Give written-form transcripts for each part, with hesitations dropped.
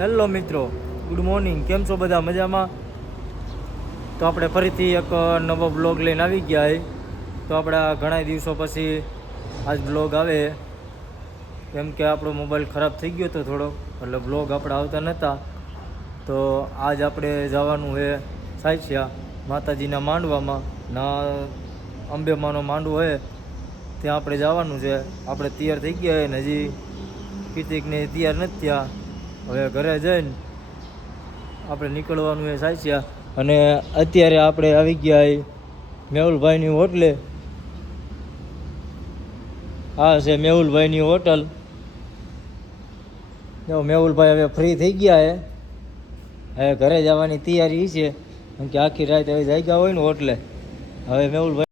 Hello મિત્રો, good morning. કેમ છો બધા? મજામાં? તો આપણે ફરીથી એક નવો બ્લોગ લઈને આવી ગયા. તો આપણા ઘણા દિવસો પછી આજ બ્લોગ આવે, કેમ કે આપણો મોબાઈલ ખરાબ થઈ ગયો હતો થોડોક, એટલે બ્લોગ આપણે આવતા નહોતા. તો આજ આપણે જવાનું છે સાયસિયા માતાજીના માંડવામાં. ના અંબેમાનો માંડવો હોય ત્યાં આપણે જવાનું છે. આપણે તૈયાર થઈ ગયા ને હજી કીર્તિકને તૈયાર નથી થયા. હવે ઘરે જઈને આપણે નીકળવાનું છે સાયસિયા. અને અત્યારે આપણે આવી ગયા મેહુલભાઈની હોટલે. આ છે મેહુલભાઈની હોટલ. જો મેહુલભાઈ હવે ફ્રી થઈ ગયા છે, હવે ઘરે જવાની તૈયારી છે, કેમ કે આખી રાત હવે જાગ્યા હોય ને હોટલે. હવે મેહુલભાઈ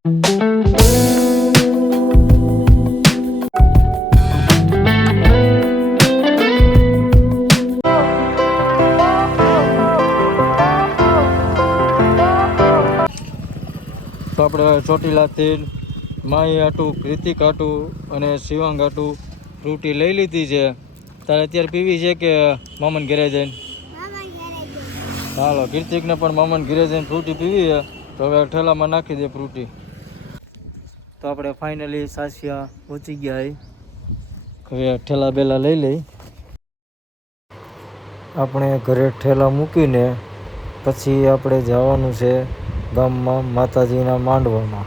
તો આપણે ચોટીલાથી માઈ આટું, કૃતિક આટું અને શિવાંગ આટું ફ્રૂટી લઈ લીધી છે. તારે અત્યારે પીવી છે કે મામાને ઘરે જઈને? હાલો, કીર્તિકને પણ મામાને ઘરે જઈને ફ્રૂટી પીવી છે. તો હવે ઠેલામાં નાખી દે ફ્રૂટી. તો આપણે ફાઇનલી સાયસિયા પહોંચી ગયા. હવે ઠેલા બેલા લઈ લઈ. આપણે ઘરે ઠેલા મૂકીને પછી આપણે જવાનું છે ગામમાં માતાજીના માંડવામાં.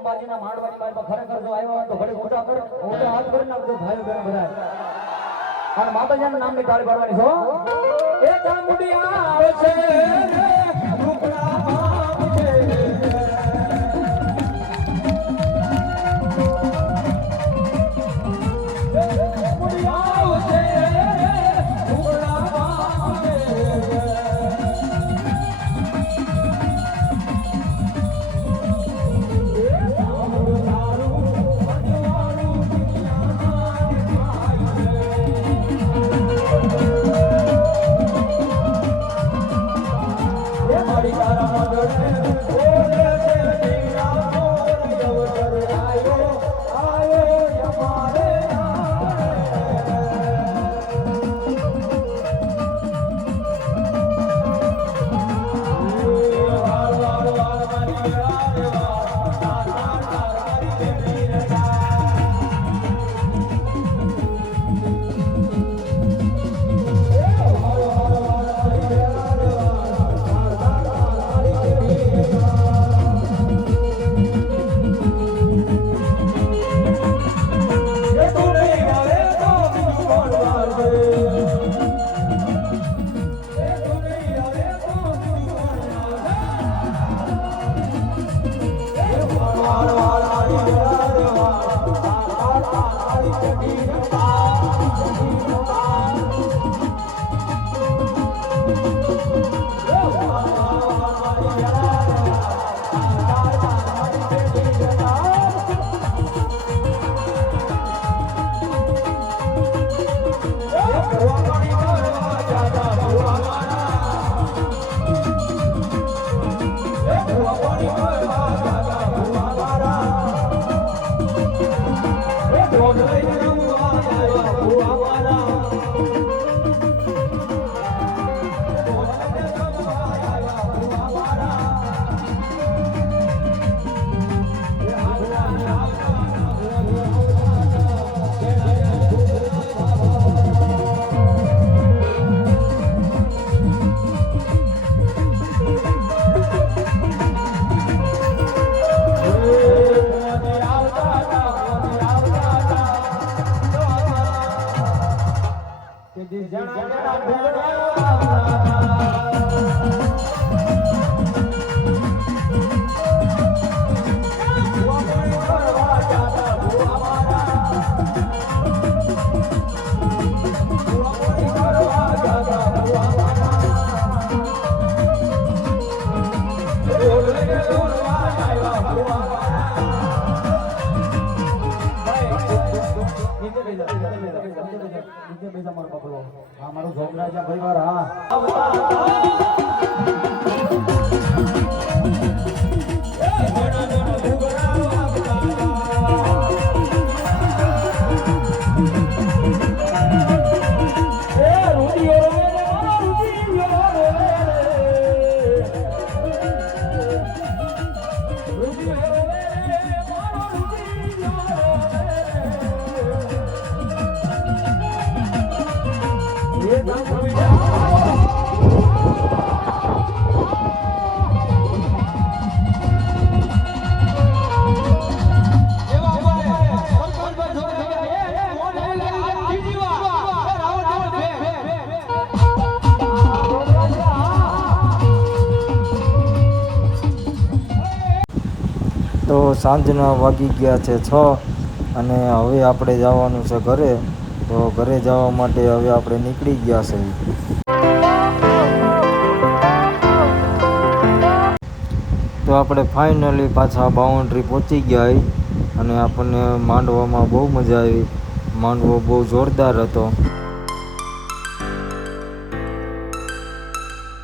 અંબાજીના માંડવાની મારી ખરેખર જો આવ્યો તો ઘડી ઊંચા કર ઊંચા હાથ કરી નાખજો ભાઈઓ બહેન બધા અને માતાજીના નામની તાળી પાડવાની છો એ ચામુંડી આવે છે ઢોકળા આવે મારો જોગરાજા પરિવાર હા તો સાંજના વાગી ગયા છે 6 અને હવે આપણે જવાનું છે ઘરે. તો ઘરે જવા માટે હવે આપણે નીકળી ગયા છે. તો આપણે ફાઇનલી પાછા બાઉન્ડ્રી પહોંચી ગયા અને આપણને માંડવામાં બહુ મજા આવી. માંડવો બહુ જોરદાર હતો.